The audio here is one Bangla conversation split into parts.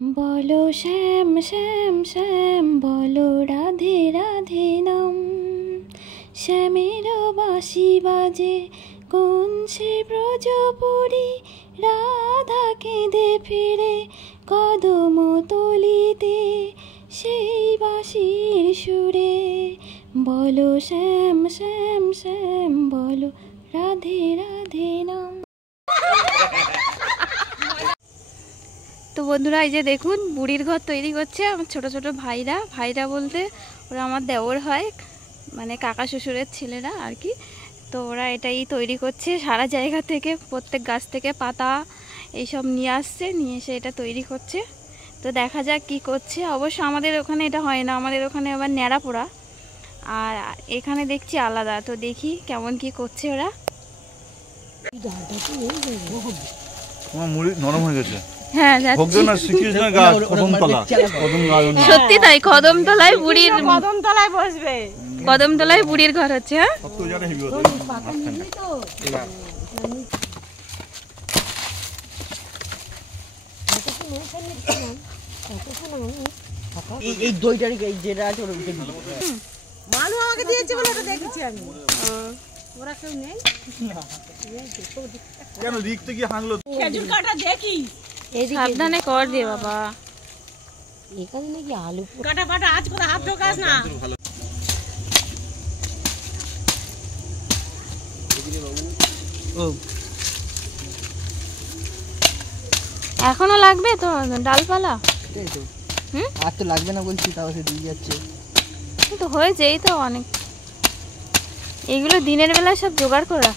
বলো শ্যাম শ্যাম শ্যাম বলো রাধে রাধে নাম। শ্যামের বাঁশি বাজে কোন সে ব্রজপুরী, রাধা কেঁদে ফিরে কদম তলিতে সেই বাঁশির সুরে। বলো শ্যাম শ্যাম শ্যাম বলো রাধে রাধে নাম। তো বন্ধুরা, এই যে দেখুন বুড়ির ঘর তৈরি করছে আমার ছোট ছোট ভাইরা বলতে ওরা আমার দেওর হয়, মানে কাকা শ্বশুরের ছেলেরা আর কি। তো ওরা এটাই তৈরি করছে, সারা জায়গা থেকে প্রত্যেক গাছ থেকে পাতা এইসব নিয়ে আসছে, নিয়ে এসে এটা তৈরি করছে। তো দেখা যাক কি করছে। অবশ্য আমাদের ওখানে এটা হয় না, আমাদের ওখানে আবার ন্যাড়া পোড়া, আর এখানে দেখছি আলাদা। তো দেখি কেমন কি করছে ওরা। নরম হয়ে গেছে। হ্যাঁ, সত্যি তাই, কদমতলায় বুড়ির কদমতলায় বসবে, কদমতলায় বুড়ির ঘর হচ্ছে। হ্যাঁ, এই দইটারই যেটা আছে ওটা উঠে দিল। মানু আমাকে দিয়েছে বলে ওটা দেখেছি আমি। ওরা কেউ নেই কেন লিখতে কি হাঁকলো? খেজুর কাটা দেখি, সাবধানে কর দে বাবা। এখানে নাকি আলু কাটা পাটা আজ করে হাত ঢোকাস না। এখনো লাগবে তো ডালপালা? আর তো লাগবে না বলছি, তাও সে দিয়ে যাচ্ছে। তো হয়েছে, এই তো অনেক। এগুলো দিনের বেলা সব জোগাড় করা।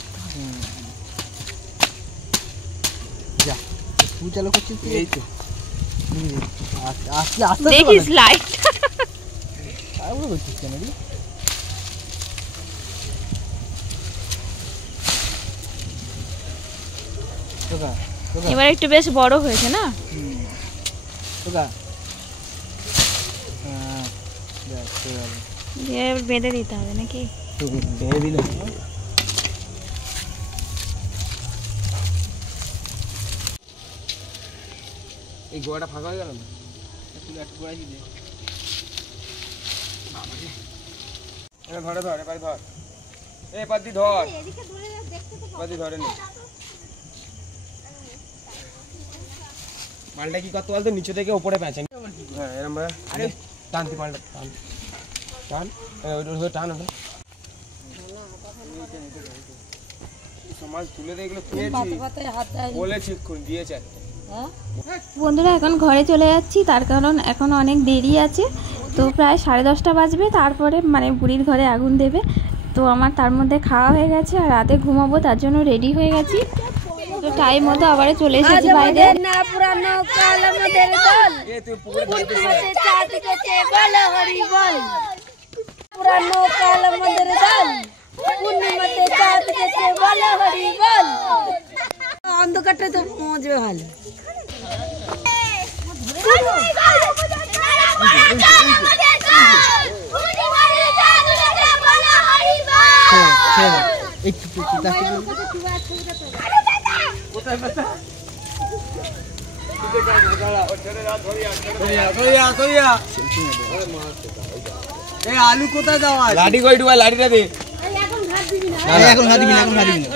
যা তুই চালু করছিস এই তো। দেখিস লাইট তাও করছিস কেন রে? এবার একটু বেশ বড় হয়েছে না? বেঁধে দিতে হবে নাকি? বেঁধে দিলে এই গোড়াটা ফাঁকা হয়ে গেল না? ধরে ধর এবার ধর, এই পাতি ধর, পাতি ধরে নে। মালটা কি করতে বলতো, নিচে থেকে উপরে পেঁচান। হ্যাঁ এরকম ভাবে আরে টানতি মালটা, টান টান ওই টান ওটা। সমাজ তুলে দিয়ে এগুলো বলেছি দিয়েছে। বন্ধুরা, এখন ঘরে চলে যাচ্ছি, তার কারণ এখন অনেক দেরি আছে। তো প্রায় 10:30 বাজবে, তারপরে মানে বুড়ির ঘরে আগুন দেবে। তো আমার তার মধ্যে খাওয়া হয়ে গেছে, আর রাতে ঘুমাবো, তার জন্য রেডি হয়ে গেছি। তো টাইম মতো আবার চলে এসেছি বাইরে। অন্ধকারটা তো মজবে ভালো। আলু কোথায় যাওয়া? লাঠি কই ডুবা, লাঠিটা দে। এখন হাত দিবি না, এখন হাত দিবি না।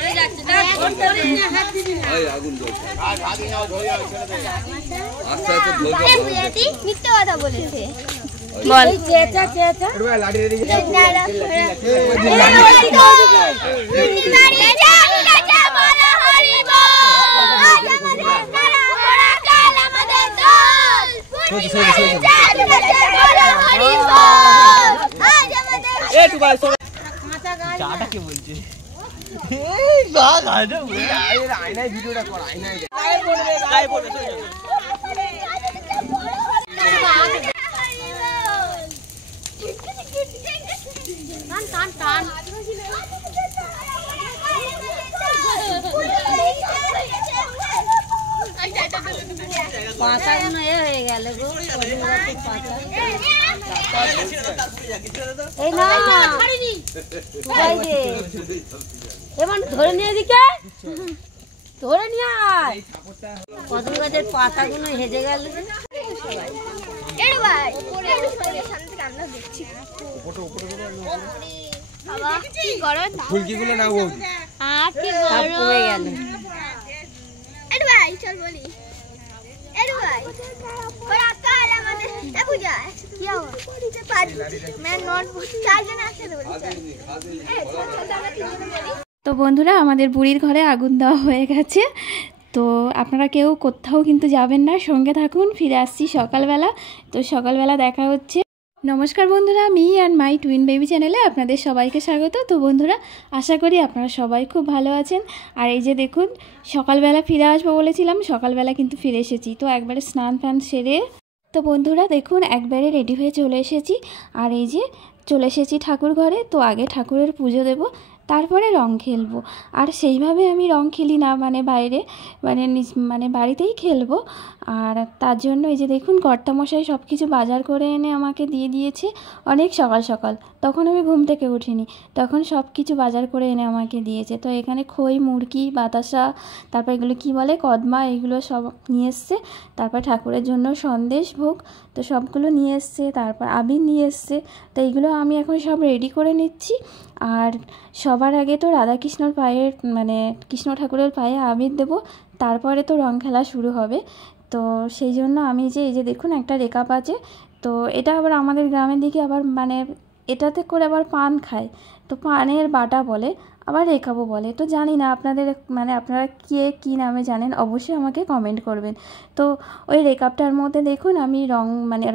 মিথ্যে কথা বলেছে, বল। চাটা কে বলছে? আয়নায় ভিডিওটা কর, আয়নায় পাতাগুলো এ হয়ে গেল গো, এই না এমন ধরে নিয়ে দিকে ধরে নিয়ে আয়। কদম গাছের পাতাগুলো হেজে গেল। ফুলকিগুলো নাও বৌদি। কমে গেল তো বন্ধুরা আমাদের বুড়ির ঘরে আগুন দেওয়া হয়ে গেছে। তো আপনারা কেউ কোথাও কিন্তু যাবেন না, সঙ্গে থাকুন, ফিরে আসছি সকালবেলা। তো সকালবেলা দেখা হচ্ছে। নমস্কার বন্ধুরা, me and my twin baby চ্যানেলে আপনাদের সবাইকে স্বাগত। তো বন্ধুরা আশা করি আপনারা সবাই খুব ভালো আছেন। আর এই যে দেখুন সকালবেলা ফিরে আসবো বলেছিলাম, সকালবেলা কিন্তু ফিরে এসেছি। তো একবারে স্নান ফ্যান সেরে তো বন্ধুরা দেখুন একবারে রেডি হয়ে চলে এসেছি। আর এই যে চলে এসেছি ঠাকুর ঘরে। তো আগে ঠাকুরের পুজো দেব, তারপরে রং খেলবো। আর সেইভাবে আমি রং খেলি না, মানে বাইরে মানে বাড়িতেই খেলবো। আর তার জন্য এই যে দেখুন কর্তামশাই সব কিছু বাজার করে এনে আমাকে দিয়ে দিয়েছে অনেক সকাল সকাল। তখন আমি ঘুম থেকে উঠিনি, তখন সব কিছু বাজার করে এনে আমাকে দিয়েছে। তো এখানে খই, মুরগি, বাতাসা, তারপর এগুলো কি বলে কদমা, এগুলো সব নিয়ে এসছে। তারপর ঠাকুরের জন্য সন্দেশ ভোগ, তো সবগুলো নিয়ে এসছে। তারপর আবির নিয়ে এসছে। তো এইগুলো আমি এখন সব রেডি করে নিচ্ছি। আর সবার আগে তো রাধাকৃষ্ণর পায়ে মানে কৃষ্ণ ঠাকুরের পায়ে আবির দেব, তারপরে তো রং খেলা শুরু হবে। তো সেই জন্য আমি এই যে দেখুন একটা রেকাপ আছে। তো এটা আবার আমাদের গ্রামের দিকে আবার মানে এটাতে করে আবার পান খায়, তো পানের বাটা বলে, আবার রেকাবও বলে। তো জানি না আপনাদের মানে আপনারা কে কী নামে জানেন, অবশ্যই আমাকে কমেন্ট করবেন। তো ওই রেকাপটার মধ্যে দেখুন আমি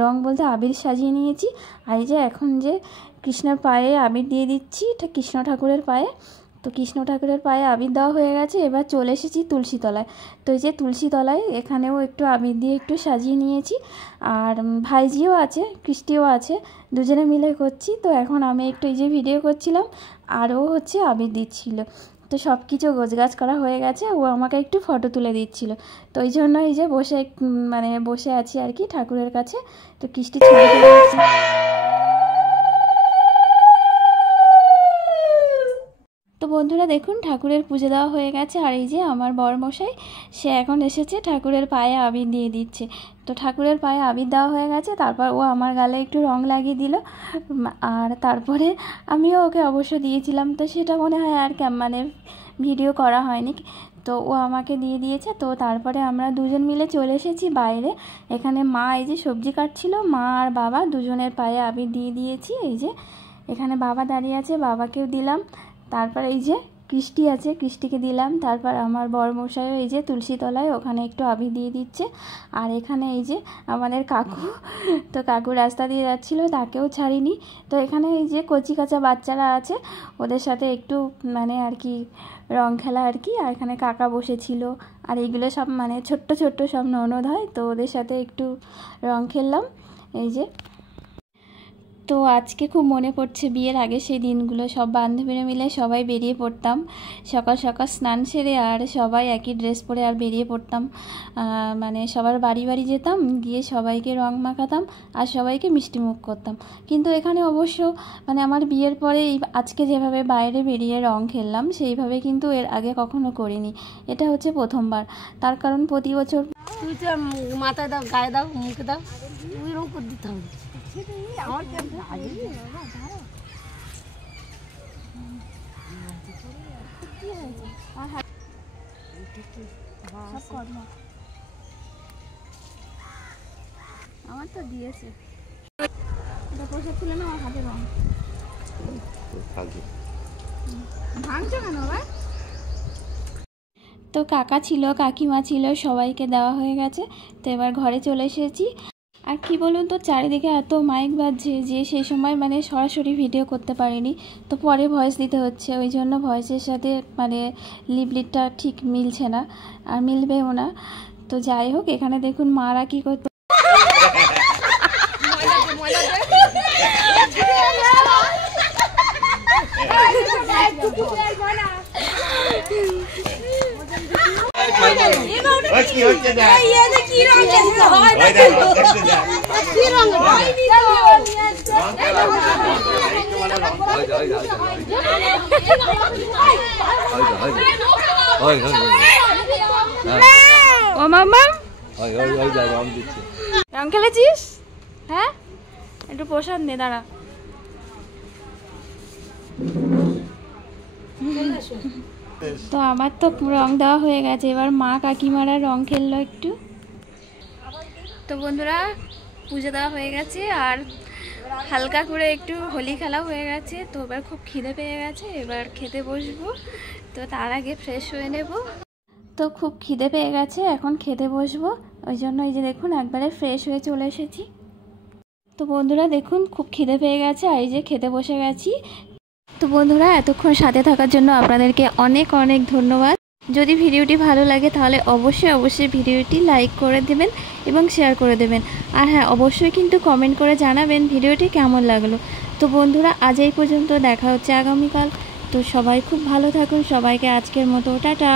রং বলতে আবির সাজিয়ে নিয়েছি। আর এই যে এখন যে কৃষ্ণের পায়ে আবির দিয়ে দিচ্ছি, এটা কৃষ্ণ ঠাকুরের পায়ে। তো কৃষ্ণ ঠাকুরের পায়ে আবির দেওয়া হয়ে গেছে। এবার চলে এসেছি তুলসী তলায়। তো এই যে তুলসী তলায় এখানেও একটু আবির দিয়ে একটু সাজিয়ে নিয়েছি। আর ভাইজিও আছে, কৃষ্টিও আছে, দুজনে মিলে করছি। তো এখন আমি একটু এই যে ভিডিও করছিলাম, আরও হচ্ছে আবির দিচ্ছিল। তো সব কিছু গোছগাছ করা হয়ে গেছে, ও আমাকে একটু ফটো তুলে দিচ্ছিল। তো ওই জন্য এই যে বসে আছি আর কি ঠাকুরের কাছে। তো কৃষ্টি ছবি তুলে দিচ্ছি। তো বন্ধুরা দেখুন ঠাকুরের পুজো দেওয়া হয়ে গেছে। আর এই যে আমার বরমশাই, সে এখন এসেছে ঠাকুরের পায়ে আবির দিয়ে দিচ্ছে। তো ঠাকুরের পায়ে আবির দেওয়া হয়ে গেছে, তারপর ও আমার গালে একটু রং লাগিয়ে দিল। আর তারপরে আমিও ওকে অবশ্য দিয়েছিলাম। তো সেটা মনে হয় আর মানে ভিডিও করা হয়নি। তো ও আমাকে দিয়ে দিয়েছে। তো তারপরে আমরা দুজন মিলে চলে এসেছি বাইরে। এখানে মা এই যে সবজি কাটছিল, মা আর বাবা দুজনের পায়ে আবির দিয়ে দিয়েছি। এই যে এখানে বাবা দাঁড়িয়ে আছে, বাবাকেও দিলাম। তারপর এই যে কৃষ্টি আছে, কৃষ্টিকে দিলাম। তারপর আমার বরমশাইও এই যে তুলসী তলায় ওখানে একটু আবির দিয়ে দিচ্ছে। আর এখানে এই যে আমাদের কাকু, তো কাকু রাস্তা দিয়ে যাচ্ছিলো, তাকেও ছাড়িনি। তো এখানে এই যে কচি কাঁচা বাচ্চারা আছে, ওদের সাথে একটু মানে আর কি রং খেলা আর কি। আর এখানে কাকা বসেছিল। আর এইগুলো সব মানে ছোট্ট ছোট্ট সব ননদ হয়, তো ওদের সাথে একটু রং খেললাম। এই যে তো আজকে খুব মনে পড়ছে বিয়ের আগে সেই দিনগুলো, সব বান্ধবীরা মিলে সবাই বেরিয়ে পড়তাম সকাল সকাল স্নান সেরে। আর সবাই একই ড্রেস পরে আর বেরিয়ে পড়তাম, মানে সবার বাড়ি বাড়ি যেতাম, গিয়ে সবাইকে রং মাখাতাম আর সবাইকে মিষ্টি মুখ করতাম। কিন্তু এখানে অবশ্য মানে আমার বিয়ের পরে আজকে যেভাবে বাইরে বেরিয়ে রং খেললাম, সেইভাবে কিন্তু এর আগে কখনো করিনি। এটা হচ্ছে প্রথমবার। তার কারণ প্রতি বছর তুই তো মাথায় দাও, গায়ে দাও, মুখে দাও, ওই রকম করে দিতে হবে। আমার তো দিয়েছে, এটা পোশাক ছিল না আমার হাতে রং ভাঙছো কেন ভাই? তো কাকা ছিল, কাকিমা ছিল, সবাইকে দেওয়া হয়ে গেছে। তো এবার ঘরে চলে এসেছি। আর কি বলুন তো, চারিদিকে এত মাইক বাজছে যে সেই সময় মানে সরাসরি ভিডিও করতে পারিনি। তো পরে ভয়েস দিতে হচ্ছে, ওই জন্য ভয়েসের সাথে মানে লিপলিটটা ঠিক মিলছে না, আর মিলবেও না। তো যাই হোক, এখানে দেখুন মারা কি করতে ও মামা রং খেলেছিস? হ্যাঁ, একটু প্রসাদ নে, দাঁড়া। তো আমার তো রং দেওয়া হয়ে গেছে, এবার মা কাকিমারা রং খেললো একটু। তো বন্ধুরা, পুজো দেওয়া হয়ে গেছে আর হালকা করে একটু হোলি খেলা হয়ে গেছে। তো এবার খুব খিদে পেয়ে গেছে, এবার খেতে বসবো। তো তার আগে ফ্রেশ হয়ে নেব। তো খুব খিদে পেয়ে গেছে, এখন খেতে বসবো। ওই জন্য এই যে দেখুন একবারে ফ্রেশ হয়ে চলে এসেছি। তো বন্ধুরা দেখুন, খুব খিদে পেয়ে গেছে আর এই যে খেতে বসে গেছি। তো বন্ধুরা, এতক্ষণ সাথে থাকার জন্য আপনাদেরকে অনেক অনেক ধন্যবাদ। যদি ভিডিওটি ভালো লাগে তাহলে অবশ্যই ভিডিওটি লাইক করে দেবেন এবং শেয়ার করে দেবেন। আর হ্যাঁ, অবশ্যই কিন্তু কমেন্ট করে জানাবেন ভিডিওটি কেমন লাগলো। তো বন্ধুরা, আজ এই পর্যন্ত, দেখা হচ্ছে আগামীকাল। তো সবাই খুব ভালো থাকুন, সবাইকে আজকের মতো টাটা।